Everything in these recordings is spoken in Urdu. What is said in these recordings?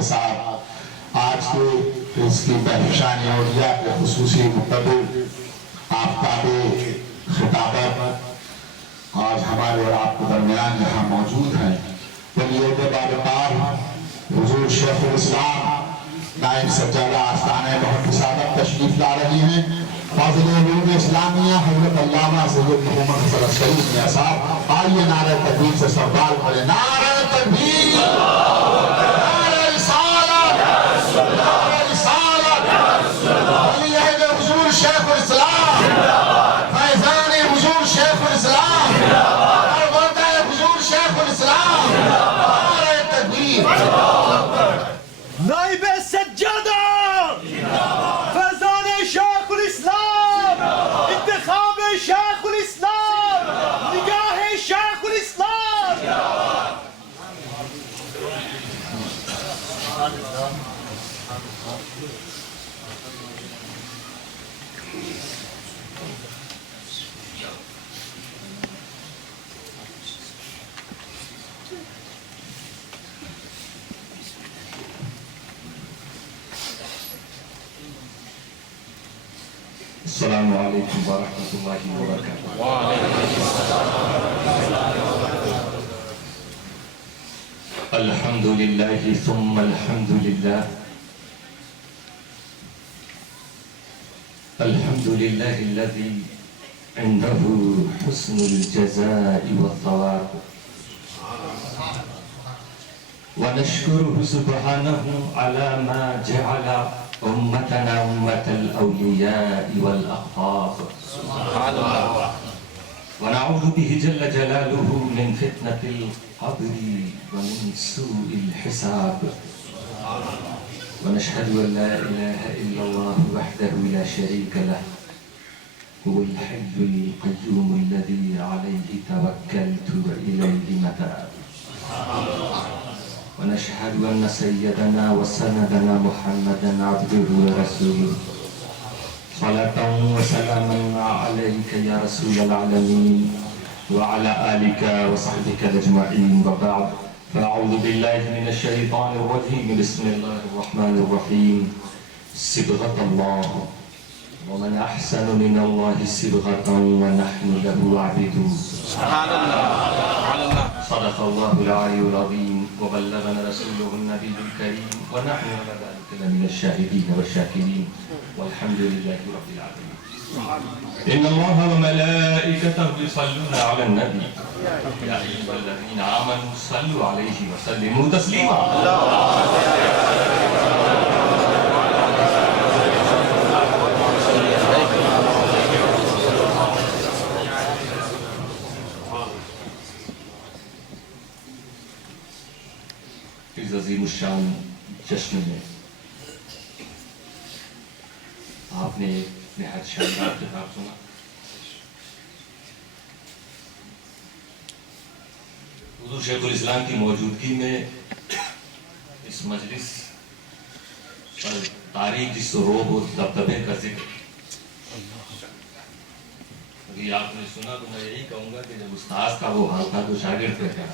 کے ساتھ آج کے اس کی بحشان اولیاء کے خصوصی مقتدر آفتاب خطابت آج ہمارے اور آپ کے درمیان یہاں موجود ہیں۔ ولیعہد بارکار حضور شیخ الاسلام نائب سجادہ آستانہ محمد سعادت تشریف لا رہی ہیں۔ فاضل علوم اسلامیہ حضرت علامہ سید محمد حسن عسکری میاں صاحب، آئیے نعرہ تکبیر سے سردار کریں۔ نعرہ تکبیر، نعرہ رسالت، نعرہ رسالت، ولیعہد حضور شیخ الاسلام، فیضان حضور شیخ الاسلام، پروردہ حضور شیخ الاسلام، نعرہ تکبیر۔ نائب سجادہ فیضان شیخ الاسلام، انتخاب شیخ الاسلام، نگاہ شیخ الاسلام۔ السلام علیکم ورحمۃ اللہ وبرکاتہ۔ الحمد للہ ثم الحمد للہ، الحمد للہ الذی عنده حسن الجزاء والثواب، ونشكره سبحانه على ما جعل أمتنا أمة الأولياء والأخطاب، ونعوذ به جل جلاله من فتنة القبر ومن سوء الحساب، ونشهد أن لا إله إلا الله وحده لا شريك له، هو الحي القيوم الذي عليه توكلت وإليه متاب، ونشهد أن سيدنا وسندنا محمدا عبده ورسوله، صلاة وسلاما عليك يا رسول العالمين وعلى آلك وصحبك أجمعين، وبعد، فأعوذ بالله من الشيطان الرجيم، بسم الله الرحمن الرحيم، صبغة الله، ومن أحسن من الله صبغة ونحن له عابدون، سبحان الله، صدق الله العلي العظيم، وبلغنا رسوله النبي الكريم، ونحن على ذلك لمن الشاهدين والشاكرين، والحمد لله رب العالمين۔ إن الله وملائكته يصلون على النبي، يا أيها الذين آمنوا صلوا عليه وسلموا تسليما۔ اس عظیم الشان جشن میں آپ نے نہایت شاندار خطاب سنا۔ حضور شیخ الاسلام کی موجودگی میں اس مجلس پر تاریخ جس روب و دبدبے کا ذکر، اگر آپ نے سنا تو میں یہی کہوں گا کہ جب استاذ کا وہ حال تھا تو شاگرد کا کیا۔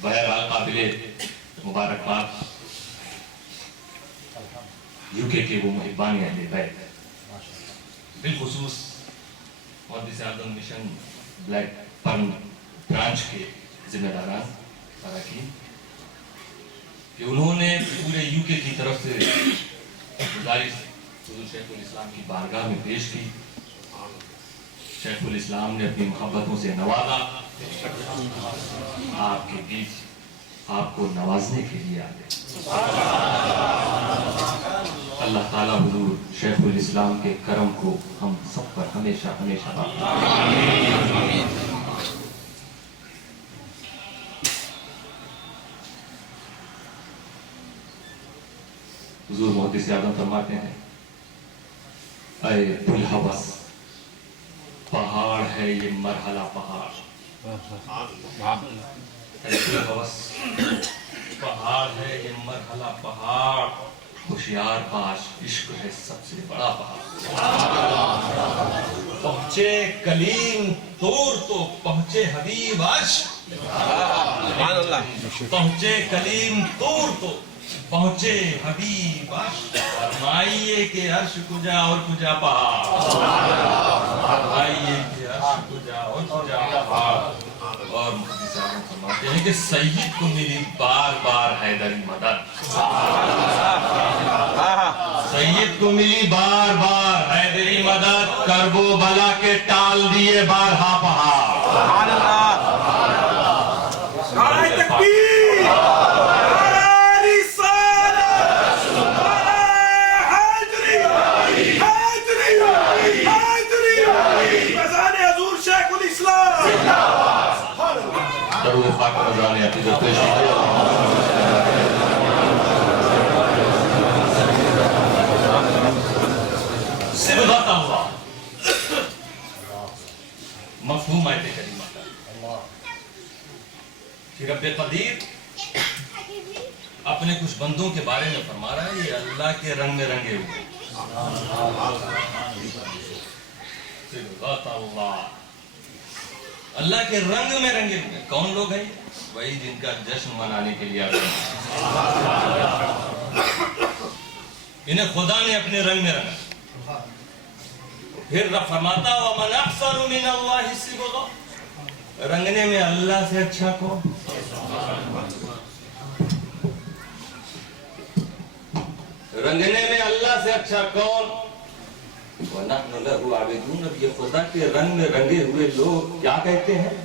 بہرحال قابل مبارکباد یو کے وہ محبان اہل بیت، بالخصوص محدث اعظم مشن بلیک پرن برانچ کے ذمہ داران اراکین، کہ انہوں نے پورے یو کے کی طرف سے گزارش حضور شیخ الاسلام کی بارگاہ میں پیش کی۔ شیخ الاسلام نے اپنی محبتوں سے نوازا، آپ کے بیچ آپ کو نوازنے کے لیے آ گئے۔ اللہ تعالیٰ حضور شیخ الاسلام کے کرم کو ہم سب پر ہمیشہ ہمیشہ حضور محدث اعظم فرماتے ہیں، اے بلحوث، پہاڑ ہے یہ مرحلہ پہاڑ، اے بلحوث، پہاڑ ہے یہ مرحلہ پہاڑ، ہوشیار باش عشق ہے سب سے بڑا پہاڑ. پہنچے کلیم طور تو پہنچے حبیب عرش. پہنچے کلیم طور تو پہنچے حبیب عرش. فرمائیے کہ عرش کجا اور کجا پہاڑ. فرمائیے کہ عرش کجا اور کجا پہاڑ. اور مفتی صاحب فرماتے ہیں کہ سید کو ملی بار بار حیدری مدد. سید کو ملی بار بار حیدری مدد. کرب و بلا کے ٹال دیے بارہا پہاڑ. نعرہ تکبیر، نعرہ رسالت، نعرہ حیدری، حیدری، حیدری، فیضان حضور شیخ الاسلام. درود پاک رضوان عقیدت پیش کیجیے. صبغۃ اللہ مفہوم آیت کریمہ کا کہ رب قدیر اپنے کچھ بندوں کے بارے میں فرما رہا ہے یہ اللہ کے رنگ میں رنگے ہوئے. صبغۃ اللہ اللہ کے رنگ میں رنگے ہوئے. کون لوگ ہیں؟ وہی جن کا جشن منانے کے لیے آتے ہیں. انہیں خدا نے اپنے رنگ میں رنگا. پھر رب فرماتا وَمَنْ أَحْسَنُ مِنَ اللَّهِ صِبْغًا. رنگنے میں اللہ سے اچھا کون؟ رنگنے میں اللہ سے اچھا کون؟ وَنَحْنُ لَهُ عَابِدُونَ. اب یہ خدا کے رنگ میں رنگے ہوئے لوگ کیا کہتے ہیں؟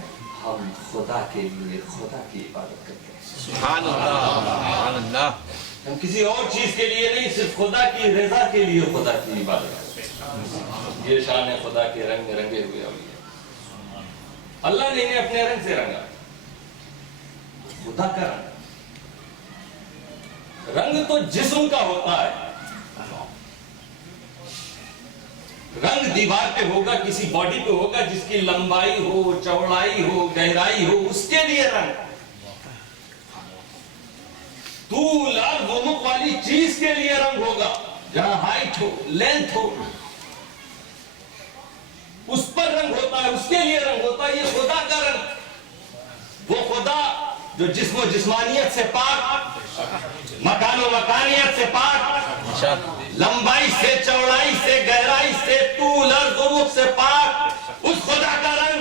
ہم خدا کے لیے خدا کی عبادت کرتے ہیں. سبحان اللہ، سبحان اللہ. ہم کسی اور چیز کے لیے نہیں، صرف خدا کی رضا کے لیے خدا کی عبادت کرتے ہیں. یہ شان ہے خدا کے رنگ میں رنگے ہوئے اولیاء. اللہ نے انہیں اپنے رنگ سے رنگا. خدا کا رنگ رنگ تو جسم کا ہوتا ہے. رنگ دیوار پہ ہوگا، کسی باڈی پہ ہوگا، جس کی لمبائی ہو، چوڑائی ہو، گہرائی ہو، اس کے لیے رنگ. طول عرض عمق والی چیز کے لیے رنگ ہوگا، جہاں ہائٹ ہو، لینتھ ہو، اس پر رنگ ہوتا ہے، اس کے لیے رنگ ہوتا ہے. یہ خدا کا رنگ، وہ خدا جو جسم و جسمانیت سے پاک، مکان و مکانیت سے پاک، لمبائی سے، چوڑائی سے، گہرائی سے، طول عرض عمق سے پاک، اس خدا کا رنگ.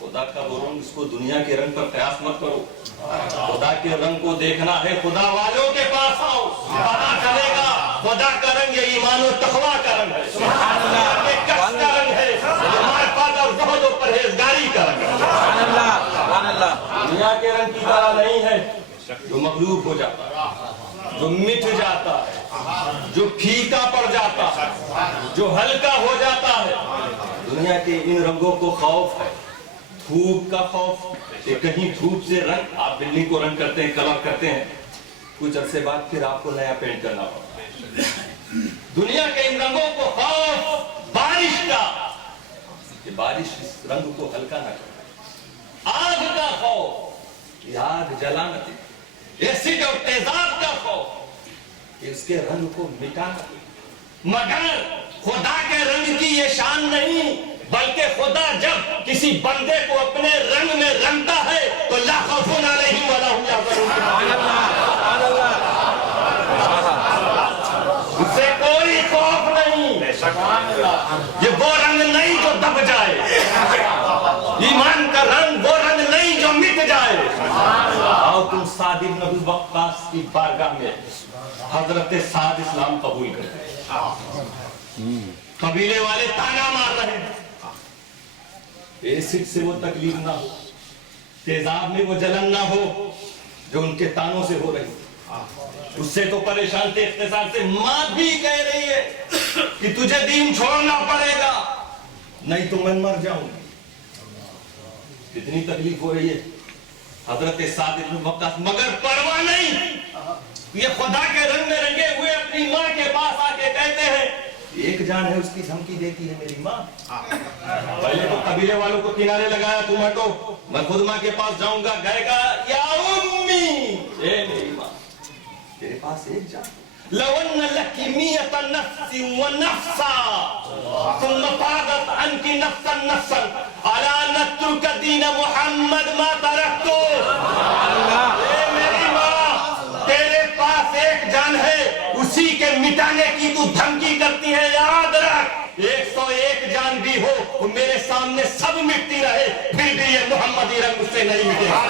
خدا کا وہ رنگ، اس کو دنیا کے رنگ پر قیاس مت کرو. خدا کے رنگ کو دیکھنا ہے خدا والوں کے پاس آؤ، پتا چلے گا خدا کا رنگ یہ ایمان و تقویٰ کا رنگ ہے. سبحان اللہ. یہ کشف کا رنگ ہے، یہ معرفت اور زہد و پرہیزگاری کا رنگ ہے. سبحان اللہ. دنیا کے رنگ کی طرح نہیں ہے جو مغلوب ہو جاتا ہے، جو مٹ جاتا ہے، جو پھیکا پڑ جاتا ہے، جو ہلکا ہو جاتا ہے. دنیا کے ان رنگوں کو خوف ہے. دھوپ کا خوف کہ کہیں دھوپ سے رنگ، آپ بلڈنگ کو رنگ کرتے ہیں، کلر کرتے ہیں، کچھ عرصے بعد پھر آپ کو نیا پینٹ کرنا پڑتا ہے. دنیا کے ان رنگوں کو خوف بارش کا کہ بارش اس رنگ کو ہلکا نہ کرے. آگ کا خوف کہ آگ جلا نہ دے. ایسڈ اور تیزاب کا خوف کہ اس کے رنگ کو مٹا نہ دے. مگر خدا کے رنگ کی یہ شان نہیں، بلکہ خدا جب کسی بندے کو اپنے رنگ میں رنگتا ہے تو لا خوف علیہم ولا هم يحزنون. اس سے کوئی خوف نہیں. یہ وہ رنگ نہیں جو دب جائے، ایمان کا رنگ وہ رنگ نہیں جو مٹ جائے. آؤ تم سعد بن ابی وقاص کی بارگاہ میں حضرت سعد اسلام قبول کرتے. قبیلے والے تانا مار رہے ہیں، ایسڈ سے وہ تکلیف نہ ہو، تیزاب میں وہ جلن نہ ہو جو ان کے تانوں سے ہو رہی. اس سے تو پریشان تھے. اختصار سے ماں بھی کہہ رہی ہے کہ تجھے دین چھوڑنا پڑے گا نہیں تو میں مر جاؤں گی. کتنی تکلیف ہو رہی ہے. حضرت سعد بن وقاص مگر پرواہ نہیں، یہ خدا کے رنگ میں رنگے ہوئے اپنی ماں کے پاس آ کے کہتے ہیں ایک جان ہے اس کی دھمکی دیتی ہے میری ماں. پہلے تو قبیلے والوں کو کنارے لگایا، تم ہٹو، میں خود ماں کے پاس جاؤں گا. کہے گا یا امی، اے میری ماں. تیرے پاس ایک جان. لو ان لك 100 نفس ونفسا ثم فاضت عنك نفسا نفسا على ان نترك دين محمد ما تركته. اے میری ماں, تیرے پاس ایک جان ہے, اسی کے مٹانے کی تو دھمکی کرتی ہے. یاد رکھ, 101 جان بھی ہو, وہ میرے سامنے سب مٹتی رہے, پھر بھی یہ محمدی رنگ اس سے نہیں مٹے گا.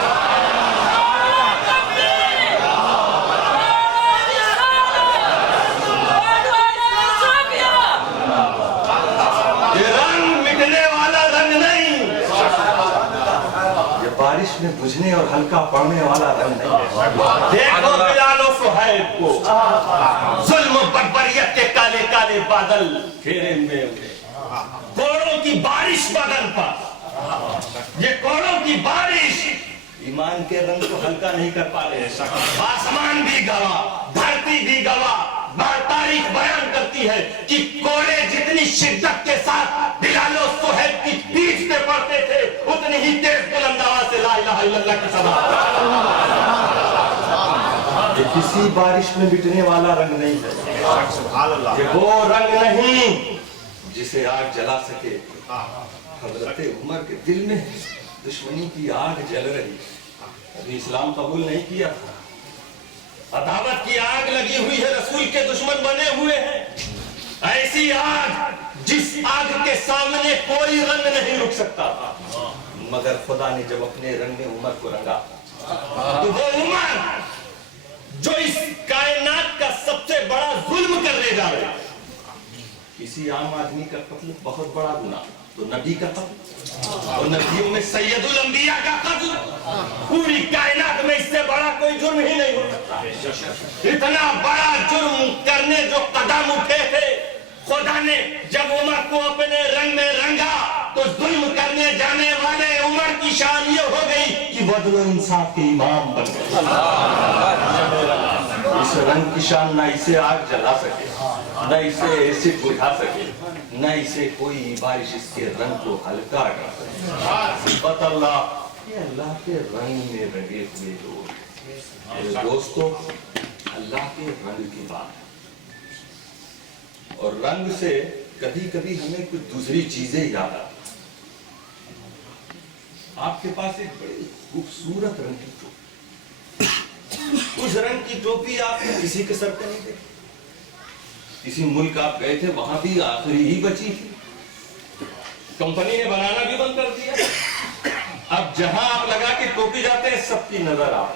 بارش میں بجھنے اور ہلکا پڑنے والا رنگ نہیں ہے. دیکھو بلال و صہیب کو, ظلم و بربریت کے کالے کالے بادل گھیرے ہوئے ہوئے, کوڑوں کی بارش بدن پر. یہ کوڑوں کی بارش ایمان کے رنگ کو ہلکا نہیں کر پا رہے. آسمان بھی گواہ, دھرتی بھی گواہ. تاریخ بیان کرتی ہے کہ کوڑے جتنی شدت کے ساتھ بلال و صہیب کی پیٹھ پہ پڑتے تھے, اتنی ہی تیز بلند آواز سے لا الہ الا اللہ کی صدا. یہ کسی بارش میں مٹنے والا رنگ نہیں ہے. یہ وہ رنگ نہیں جسے آگ جلا سکے. حضرت عمر کے دل میں دشمنی کی آگ جل رہی, ابھی اسلام قبول نہیں کیا تھا. عداوت کی آگ لگی ہوئی ہے, رسول کے دشمن بنے ہوئے ہیں. ایسی آگ جس آگ کے سامنے کوئی رنگ نہیں رک سکتا تھا, مگر خدا نے جب اپنے رنگ میں عمر کو رنگا تو وہ عمر جو اس کائنات کا سب سے بڑا ظلم کرنے جا رہے, کسی عام آدمی کا قتل بہت بڑا گناہ, تو نبی کا قتل اور نبیوں میں سید الانبیاء کا قتل, پوری کائنات میں اس سے بڑا کوئی جرم ہی نہیں ہو سکتا. اتنا بڑا جرم کرنے جو قدم اٹھے تھے, خدا نے جب عمر کو اپنے رنگ میں رنگا تو ظلم کرنے جانے والے عمر کی شان یہ ہو گئی کہ عدل و انصاف کے امام بن گئے. اس رنگ کی شان نہ اسے آگ جلا سکے, نہ اسے ایسڈ بجھا سکے, نہ اسے کوئی بارش اس کے رنگ کو ہلکا کر سکے. صفت اللہ, یہ اللہ کے رنگ میں رنگے ہوئے لوگ. میرے دوستو, اللہ کے رنگ کی بات ہے, اور رنگ سے کبھی کبھی ہمیں کچھ دوسری چیزیں یاد آتی. آپ کے پاس ایک بڑی خوبصورت رنگ کی ٹوپی, اس رنگ کی ٹوپی آپ نے کسی کے سر پہ نہیں دیکھی. کسی ملک آپ گئے تھے, وہاں بھی آخری ہی بچی تھی, کمپنی نے بنانا بھی بند کر دیا. اب جہاں آپ لگا کے ٹوپی جاتے ہیں سب کی نظر آپ,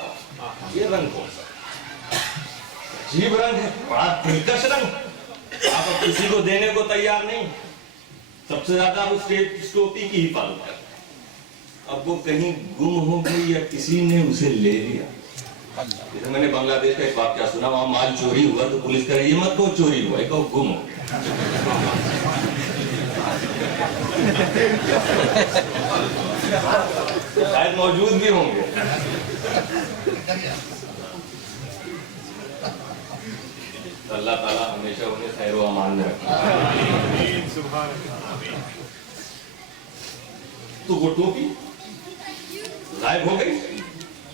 یہ رنگ کون سا عجیب رنگ ہے, بڑا دلکش رنگ. آپ اب کسی کو دینے کو تیار نہیں, سب سے زیادہ آپ اس ٹوپی کی حفاظت کرتے ہیں. اب وہ کہیں گم ہو گئی یا کسی نے اسے لے لیا. جیسے میں نے بنگلہ دیش کا ایک واقعہ سنا, وہاں مال چوری ہوا تو پولیس کہہ رہی ہے مت کہو چوری ہوا ہے, کہو گم ہو گیا. شاید موجود بھی ہوں گے. اللہ تعالیٰ ہمیشہ انہیں خیر و امان میں رکھے. تو وہ ٹوپی غائب ہو گئی.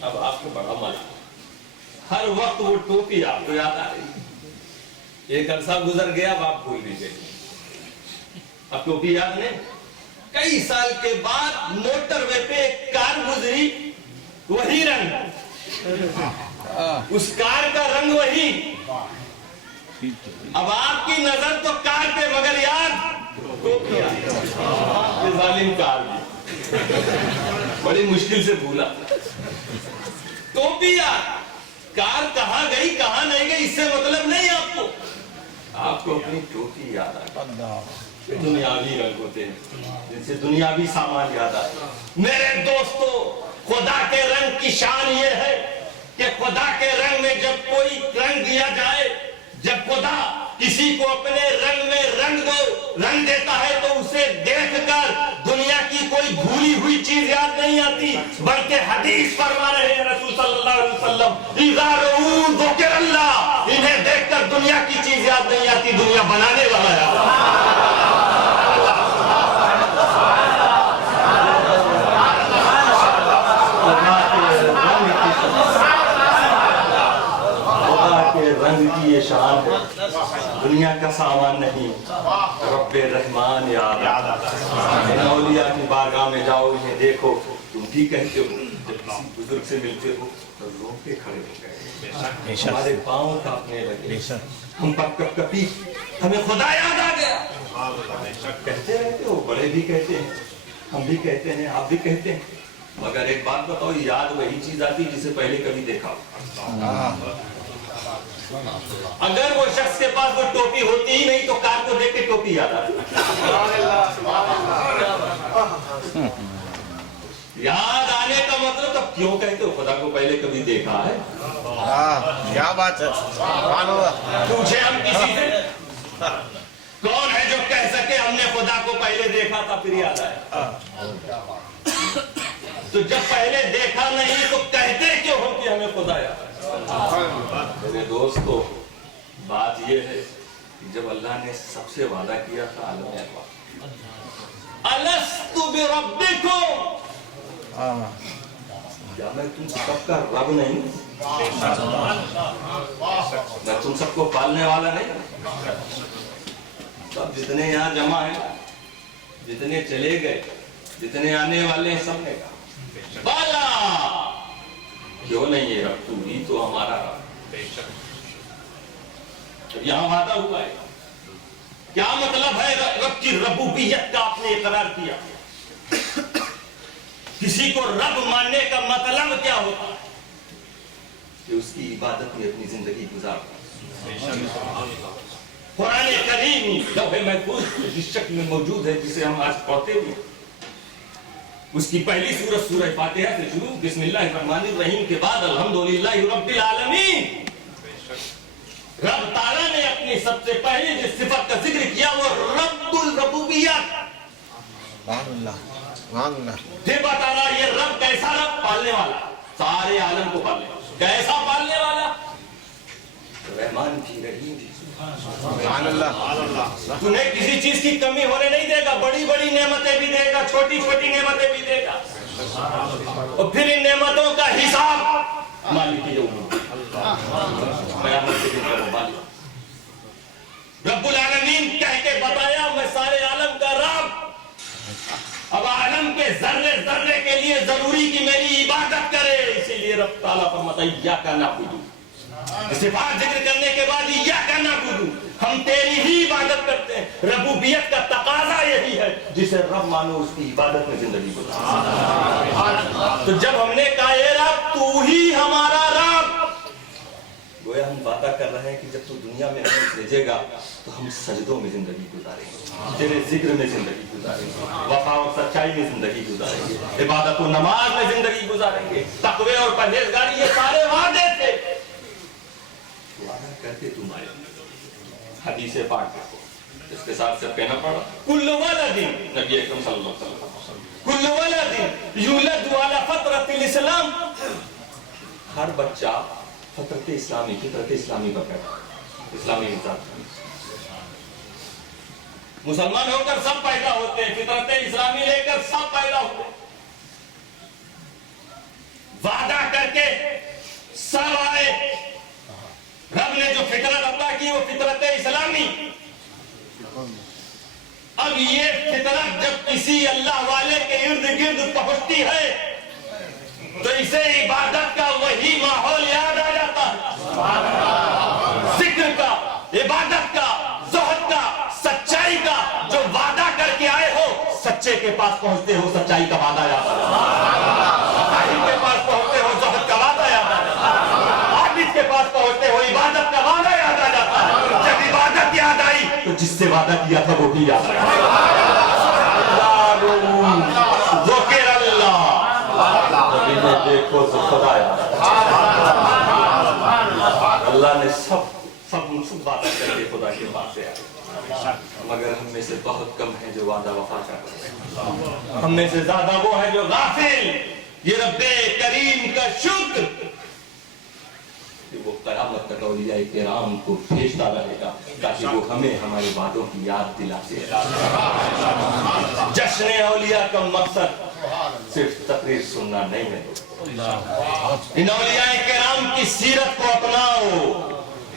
اب آپ کو بڑا مزہ, ہر وقت وہ ٹوپی آپ کو یاد آ رہی. ایک عرصہ گزر گیا, اب آپ بھول بھی گئے, اب ٹوپی یاد نہیں. کئی سال کے بعد موٹر وے پہ ایک کار گزری, وہی رنگ, اس کار کا رنگ وہی. اب آپ کی نظر تو کار پہ, مگر یاد ٹوپی. ظالم کار بڑی مشکل سے بھولا. ٹوپی یاد, کار کہاں گئی کہاں نہیں گئی اس سے مطلب نہیں آپ کو, آپ کو اپنی ٹوپی یاد آ. دنیاوی رنگ ہوتے ہیں جن سے دنیاوی سامان یاد آتا. میرے دوستو, خدا کے رنگ کی شان یہ ہے کہ خدا کے رنگ میں جب کوئی رنگ دیا جائے, جب خدا کسی کو اپنے رنگ میں رنگ دیتا ہے تو اسے دیکھ کر دنیا کی کوئی بھولی ہوئی چیز یاد نہیں آتی, بلکہ حدیث فرما رہے ہیں رسول صلی اللہ علیہ وسلم, اذا رؤوا ذکر اللہ, انہیں دیکھ کر دنیا کی چیز یاد نہیں آتی, دنیا بنانے والا یاد. شان ہے, دنیا کا سامان نہیں, رب رحمان یاد آتا ہے. ان اولیاء کی بارگاہ میں جاؤ, انہیں دیکھو, تم بھی کہتے ہو جب کسی بزرگ سے ملتے ہو تو رو کے کھڑے ہو گئے, ہمارے پاؤں کانپنے لگے, ہم کبھی ہمیں خدا یاد آ گیا. کہتے رہتے ہو, بڑے بھی کہتے ہیں, ہم بھی کہتے ہیں, آپ بھی کہتے ہیں, مگر ایک بات بتاؤ, یاد وہی چیز آتی جسے پہلے کبھی دیکھا ہو. اگر وہ شخص کے پاس وہ ٹوپی ہوتی ہی نہیں تو کار کو دیکھ کے ٹوپی یاد آتی. یاد آنے کا مطلب تب کیوں کہتے ہو خدا کو پہلے کبھی دیکھا ہے؟ کیا بات ہے, پوچھے ہم کسی سے, کون ہے جو کہہ سکے ہم نے خدا کو پہلے دیکھا تھا پھر یاد آیا؟ تو جب پہلے دیکھا نہیں تو کہتے کیوں ہو کہ ہمیں خدا یاد آیا؟ میرے دوستو, بات یہ ہے کہ جب اللہ نے سب سے وعدہ کیا تھا عالم اقوام, الستُ بربکم, کیا میں تم سب کا رب نہیں, میں تم سب کو پالنے والا نہیں؟ سب جتنے یہاں جمع ہیں, جتنے چلے گئے, جتنے آنے والے ہیں, سب نے کہا بالا, کیوں نہیں ہے رب, تو ہی تو ہمارا رب. یہاں وعدہ ہوا ہے, کیا مطلب ہے رب کی ربوبیت کا آپ نے اقرار کیا؟ کسی کو رب ماننے کا مطلب کیا ہوتا ہے؟ کہ اس کی عبادت میں اپنی زندگی گزارنا. قرآن کریم لوح محفوظ جس شکل میں موجود ہے, جسے ہم آج پڑھتے ہوئے, اس کی پہلی سورت سورہ فاتحہ سے شروع, بسم اللہ الرحمن الرحیم کے بعد الحمدللہ رب العالمین. رب تعالیٰ نے اپنی سب سے پہلی جس صفت کا ذکر کیا وہ رب الربوبیت. پھر بتا رہا یہ رب کیسا رب, پالنے والا, سارے عالم کو پالنے والا. کیسا پالنے والا؟ رحمان تھی, رحیم تھی. تمہیں کسی چیز کی کمی ہونے نہیں دے گا, بڑی بڑی نعمتیں بھی دے گا, چھوٹی چھوٹی نعمتیں بھی دے گا, اور پھر ان نعمتوں کا حساب مالک یوم رب العالمین کہہ کے بتایا میں سارے عالم کا رب. اب عالم کے ذرے ذرے کے لیے ضروری کہ میری عبادت کرے, اسی لیے رب تعالیٰ فرماتا ہے ایاک نعبد. صفات ذکر کرنے کے بعد ایاک نعبد, ہم تیری ہی عبادت کرتے ہیں. ربوبیت کا تقاضا یہی ہے, جسے رب مانو اس کی عبادت میں زندگی گزارو. تو جب ہم نے کہا اے رب تو ہی ہمارا رب, گویا ہم وعدہ کر رہے ہیں کہ جب تو دنیا میں ہمیں بھیجے گا تو ہم سجدوں میں زندگی گزاریں گے, تیرے ذکر میں زندگی گزاریں گے, وفا اور سچائی میں زندگی گزاریں گے, عبادت و نماز میں زندگی گزاریں گے, تقوی اور پرہیزگاری, یہ سارے وعدے تھے. وعدہ کرتے تم آئے. حدیث پاک دیکھو, اس کے ساتھ سے کہنا پڑا کل ولد, نبی اکرم صلی اللہ علیہ وسلم, کل ولد یولد علی فطرت الاسلام, ہر بچہ فطرت اسلامی پر پیدا, اسلامی مزاج. مسلمان ہو کر سب پیدا ہوتے ہیں, فطرت اسلامی لے کر سب پیدا ہوتے ہیں. وعدہ کر کے سب آئے. رب نے جو فطرت عطا کی وہ فطرت اسلامی. اب یہ فطرت جب کسی اللہ والے کے ارد گرد پہنچتی ہے تو اسے عبادت کا وہی ماحول یاد آ جاتا ہے, ذکر کا, عبادت کا, زہد کا, سچائی کا. جو وعدہ کر کے آئے ہو سچے کے پاس پہنچتے ہو, سچائی کا وعدہ یاد آ جاتا ہے. کے پاس پہنچتے ہو زہد کا وعدہ یاد آ جاتا ہے. عابد کے پاس پہنچتے ہو عبادت کا وعدہ یاد آ جاتا ہے. جب عبادت یاد آئی تو جس سے وعدہ کیا تھا وہ بھی یاد آ گیا. ذکر اللہ, دیکھو خدا اللہ نے سب وعدہ کر کے خدا کے پاس سے آئے, مگر ہم میں سے بہت کم ہے جو وعدہ وفا کرتے ہیں. ہم میں سے زیادہ وہ ہے جو غافل. یہ رب کریم کا شکر کہ وہ قیامت تک اولیاء کرام کو بھیجتا رہے گا تاکہ وہ ہمیں ہمارے وعدوں کی یاد دلاتے رہیں. جشن اولیاء کا مقصد صرف تقریر سننا نہیں ہے. ان اولیاء کرام کی سیرت کو اپناؤ,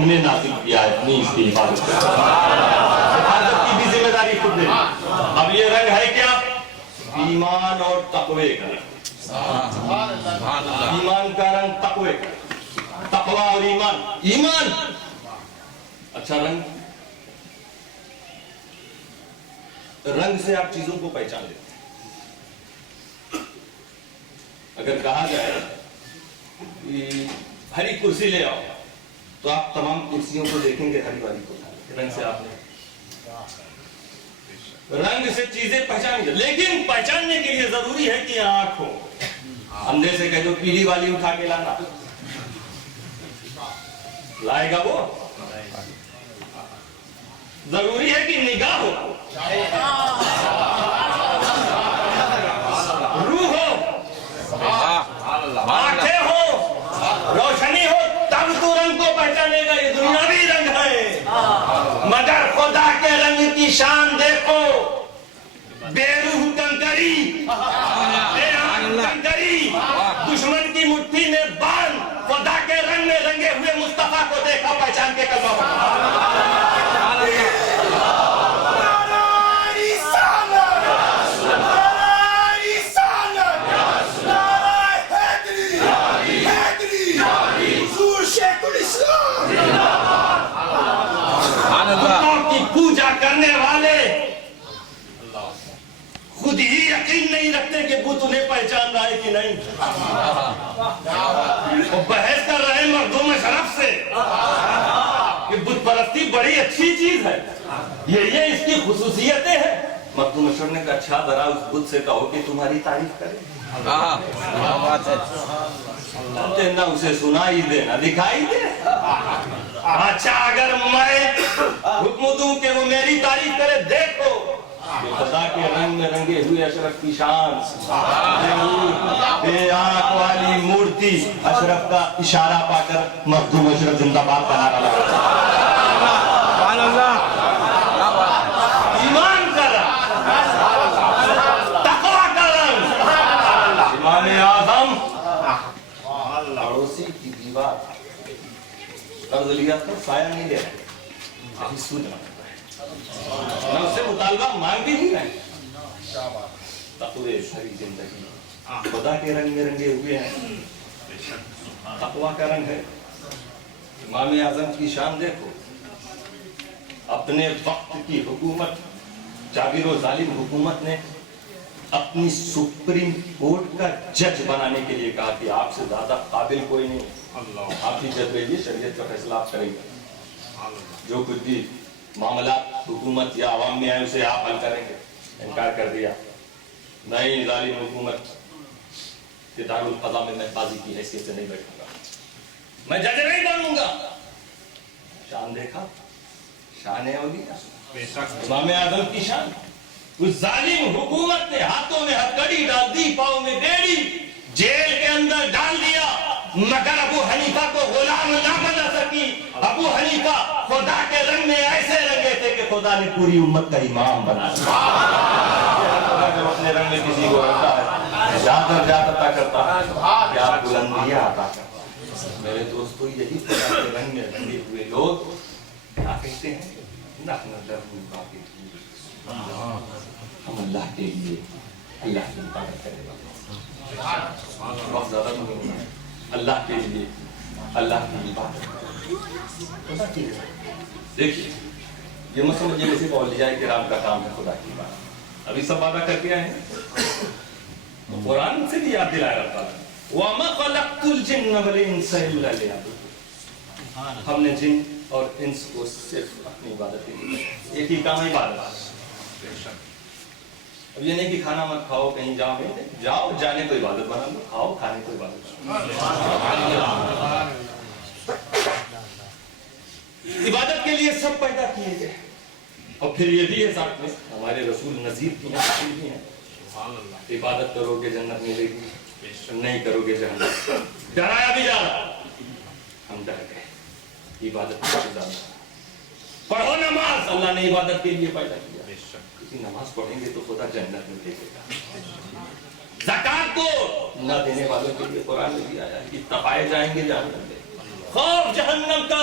ہم نے نازل کیا ہے اپنی اس کی حفاظت کی بھی ذمہ داری خود لے. اب یہ رنگ ہے کیا؟ ایمان اور تقوی کا رنگ. ایمان کا رنگ تقوی کا, تقوی اور ایمان. ایمان اچھا رنگ, رنگ سے آپ چیزوں کو پہچان لیتے ہیں. اگر کہا جائے کہ ہری کرسی لے آؤ تو آپ تمام کرسیوں کو دیکھیں گے ہری والی کو, رنگ سے آپ نے رنگ سے چیزیں پہچان گے. لیکن پہچاننے کے لیے ضروری ہے کہ آنکھ ہو. اندھے سے کہہ دو پیلی والی اٹھا کے لانا, لائے گا وہ؟ ضروری ہے کہ نگاہ ہو, روح ہو, آنکھیں ہو, روشنی ہو, تب تو رنگ کو پہچانے گا. یہ دنیاوی رنگ ہے, مگر خدا کے رنگ کی شان دیکھو. بے روح کنکری, بے آنکھ کنکری, دشمن کی مٹھی میں باندھ, خدا کے رنگ میں رنگے ہوئے مصطفیٰ کو دیکھا, پہچان کے کلمہ پڑھا. پوجا کرنے والے خود ہی یقین نہیں رکھتے کہ بت انہیں پہچان رہا ہے کہ نہیں. وہ بحث کر رہے ہیں مردوں شرف سے کہ بت پرستی بڑی اچھی چیز ہے, یہ اس کی خصوصیتیں ہیں. مردوں مشرف نے کہا اچھا ذرا اس بت سے کہو کہ تمہاری تعریف کرے. نہ اسے سنائی دے نہ دکھائی دے. اچھا اگر میں حکم دوں کہ وہ میری تعریف کرے, دیکھو خدا کے رنگ میں رنگے ہوئے اشرف کی شان, بے آنکھ والی مورتی اشرف کا اشارہ پا کر مخدوم اشرف زندہ باد کا نعرہ لگا. ایمان کا رنگ, تقویٰ کا رنگ. امام اعظم پڑوسی کی دیوار قرض لیا تو سایہ نہیں لے رہے, سود نہ اس سے مطالبہ مانگ بھی نہیں رہے. تقوی ساری زندگی خدا کے رنگ میں رنگے ہوئے ہیں, تقویٰ کا رنگ ہے. امام اعظم کی شان دیکھو, اپنے وقت کی حکومت, جابر و ظالم حکومت نے اپنی سپریم کورٹ کا جج بنانے کے لیے کہا کہ آپ سے زیادہ قابل کوئی نہیں, آپ ہی جج رہیے, شریعت کا فیصلہ آپ کریں گے, جو کچھ بھی معاملات حکومت یا عوام میں آئے اسے آپ حل کریں گے. انکار کر دیا, نہیں ظالم حکومت کہ دارالقضا میں قاضی کی حیثیت سے نہیں بیٹھوں گا, میں جج نہیں بنوں گا. شان دیکھا, شان اولیاء, امام اعظم کی شان. اس ظالم حکومت نے ہاتھوں میں ہتھکڑی ڈال دی, پاؤں میں بیڑی, جیل کے اندر ڈال دیا, مگر ابو حنیفہ کو غلام نہ بنا سکی. ابو حنیفہ خدا کے رنگ میں ایسے رنگے تھے کہ خدا نے پوری امت کا امام بنا دیا. جب اپنے رنگ میں کسی کو رکھتا ہے, جات اور جات عطا کرتا ہے, کیا بلندیاں عطا کرتا ہے. میرے دوستو, یہی خدا کے رنگ میں رنگے ہوئے لوگ کیا کہتے ہیں, ہم اللہ کے لیے اللہ کی عبادت کریں گے. بہت زیادہ نہیں ہے, اللہ کے لیے اللہ کی عبادت. دیکھیے یہ مت سمجھیے کہ صرف اولیاء کرام کا کام ہے خدا کی عبادت. ابھی سب وعدہ کر کے آئے ہیں, قرآن سے بھی یاد دلایا رہتا ہے, وَمَا خَلَقْتُ الْجِنَّ وَالْإِنسَ إِلَّا لِيَعْبُدُونِ. ہم نے جن اور انس کو صرف اپنی عبادت کے لیے, ایک ہی کام ہے عبادت. اب یہ نہیں کہ کھانا مت کھاؤ, کہیں جاؤ جانے کو عبادت بنا لو, کھاؤ کھانے کو عبادت. عبادت کے لیے سب پیدا کیے گئے, اور پھر یہ بھی ہے ساتھ میں ہمارے رسول نذیر کی ہیں, عبادت کرو گے جنت ملے گی, نہیں کرو گے جہنم. ڈرایا بھی جا رہا, ہم ڈر گئے. عبادت پڑھو نماز, اللہ نے عبادت کے لیے پیدا کیا. نماز پڑھیں گے تو خدا جنت میں دے گا. زکات کو نہ دینے والوں کے لیے قرآن میں بھی آیا کہ تپائے جائیں گے جہنم میں. خوف جہنم کا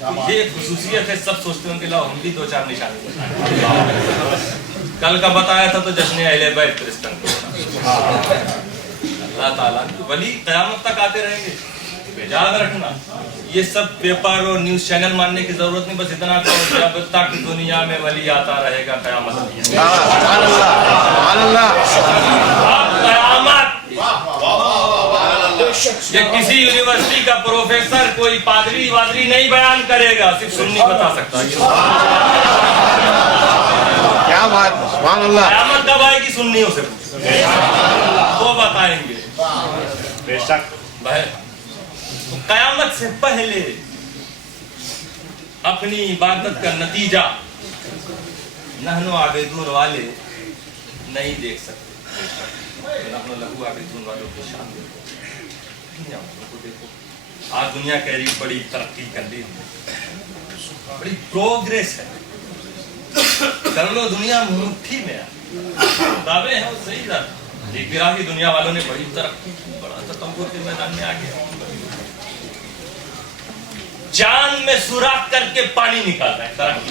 یہ خصوصیت ہے. سب سوچتے ہیں کہ لاؤ ہم بھی دو چار نشانی بتائیں. کل کا بتایا تھا تو جشن اہل بیت کرسٹن کو. اللہ تعالیٰ ولی قیامت تک آتے رہیں گے. یاد رکھنا یہ سب پیپر اور نیوز چینل ماننے کی ضرورت نہیں. بس اتنا کہ جب تک دنیا میں ولی آتا رہے گا قیامت نہیں. قیامت یہ کسی یونیورسٹی کا پروفیسر کوئی پادری وادری نہیں بیان کرے گا, صرف سنی بتا سکتا ہے. کیا بات, سبحان اللہ. قیامت کب آئے گی سنیوں سے وہ بتائیں گے. بے شک. قیامت سے پہلے اپنی عبادت کا نتیجہ نحن عابدون والے نہیں دیکھ سکتے. نحن لہو عابدون والوں کی شان دیکھو, دنیا والوں کو دیکھو. آج دنیا کہہ رہی بڑی ترقی کر لی, بڑی پروگریس ہے. کر لو دنیا مٹھی میں ہے. دعوے ہیں وہ صحیح تھا. ایک گراہی دنیا والوں نے بڑی ترقی کی, بڑا تطور کے میدان میں آ گیا. چاند میں سوراخ کر کے پانی نکالتا ہے ترقی.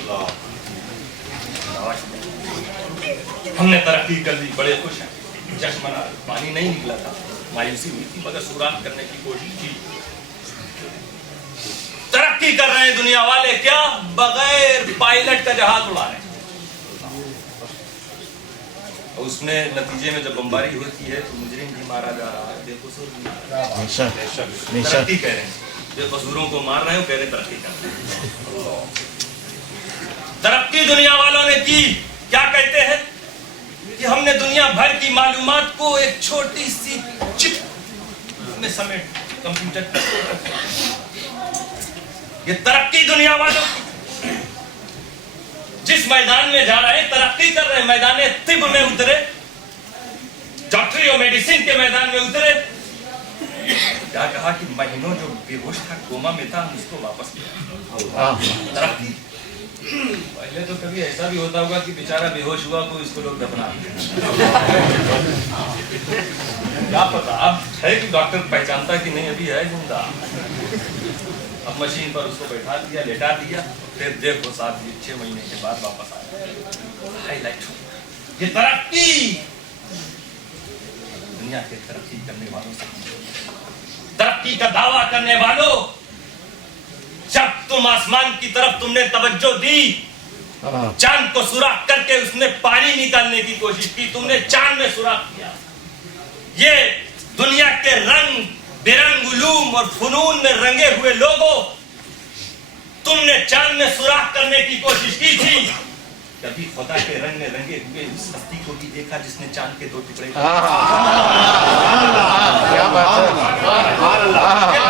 ہم نے ترقی کر لی, بڑے خوش ہیں, جشن منا. پانی نہیں نکلا تھا, مایوسی ہوئی تھی, مگر سوراخ کرنے کی کوشش کی. ترقی کر رہے ہیں دنیا والے, کیا بغیر پائلٹ کا جہاز اڑا رہے ہیں. اس میں نتیجے میں جب بمباری ہوتی ہے تو مجرم بھی مارا جا رہا ہے, بے قصور بھی مارا جا رہا ہے. ترقی کہہ رہے ہیں, بے قصوروں کو مار رہے ہو, کہہ رہے ترقی کر رہے ہیں. ترقی دنیا والوں نے کی. کیا کہتے ہیں کہ ہم نے دنیا بھر کی معلومات کو ایک چھوٹی سی چپ میں سمیٹ کمپیوٹر پر. یہ ترقی دنیا والوں کی. جس میدان میں جا رہے ہیں ترقی کر رہے ہیں. میدان طب میں اترے, ڈاکٹری اور میڈیسن کے میدان میں اترے. کیا کہا کہ مہینوں جو بے ہوش تھا, کوما میں تھا, ہم اس کو واپس لیا. ترقی. پہلے تو کبھی ایسا بھی ہوتا ہوگا کہ بیچارہ بے ہوش ہوا تو اس کو لوگ دفنا دیا. کیا پتا اب ہے کہ ڈاکٹر پہچانتا کہ نہیں ابھی ہے زندہ. اب مشین پر اس کو بیٹھا دیا, لیٹا دیا, پھر دیکھو 7-6 مہینے کے بعد واپس آیا. ہائی لائٹ ہو. یہ ترقی دنیا کے ترقی کرنے والوں سے. ترقی کا دعویٰ کرنے والوں, جب تم آسمان کی طرف تم نے توجہ دی, چاند کو سوراخ کر کے اس میں پانی نکالنے کی کوشش کی, تم نے چاند میں سوراخ کیا. یہ دنیا کے رنگ برنگ علوم اور فنون میں رنگے ہوئے لوگوں, تم نے چاند میں سوراخ کرنے کی کوشش کی تھی. کبھی خدا کے رنگ میں رنگے ہوئے اس ہستی کو بھی دیکھا جس نے چاند کے 2 ٹکڑے کیے.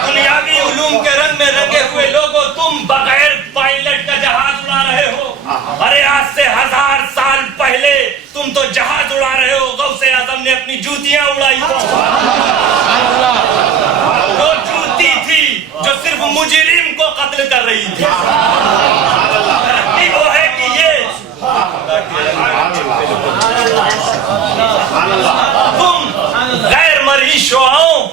دنیاوی علوم کے رنگ میں رنگے ہوئے لوگوں, تم بغیر پائلٹ کا جہاز اڑا رہے ہو. ارے آج سے 1000 سال پہلے تم تو جہاز اڑا رہے ہو. غوث اعظم نے اپنی جوتیاں اڑائی. وہ جوتی تھی جو صرف مجرم کو قتل کر رہی تھی. وہ ہے کہ یہ تم غیر مرئی شعاؤں,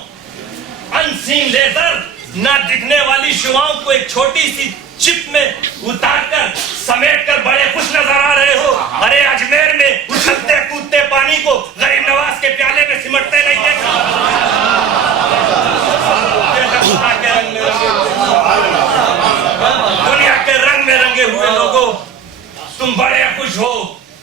انسین لیزر, نہ دکھنے والی شعاؤں کو ایک چھوٹی سی چپ میں اتار کر سمیٹ کر بڑے خوش نظر آ رہے ہو. ارے اجمیر میں اچھلتے کودتے پانی کو غریب نواز کے پیالے میں سمٹتے نہیں دیکھا. دنیا کے رنگ میں رنگے ہوئے لوگوں, تم بڑے خوش ہو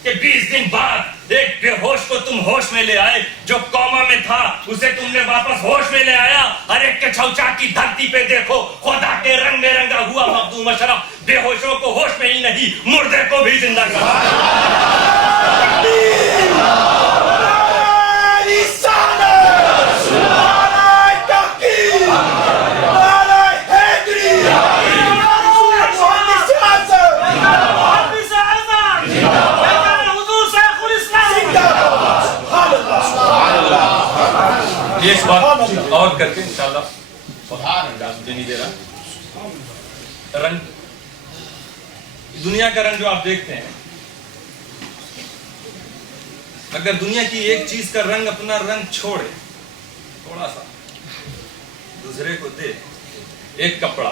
کہ 20 دن بعد ایک بے ہوش کو تم ہوش میں لے آئے. جو کوما میں تھا اسے تم نے واپس ہوش میں لے آیا. ارے کچھوچا کی دھرتی پہ دیکھو, خدا کے رنگ میں رنگا ہوا مخدوم اشرف بے ہوشوں کو ہوش میں ہی نہیں, مردے کو بھی زندہ کر. ایک بات اور کر کے انشاءاللہ اجازت نہیں دے رہا. رنگ, دنیا کا رنگ جو آپ دیکھتے ہیں, اگر دنیا کی ایک چیز کا رنگ اپنا رنگ چھوڑے, تھوڑا سا دوسرے کو دے, ایک کپڑا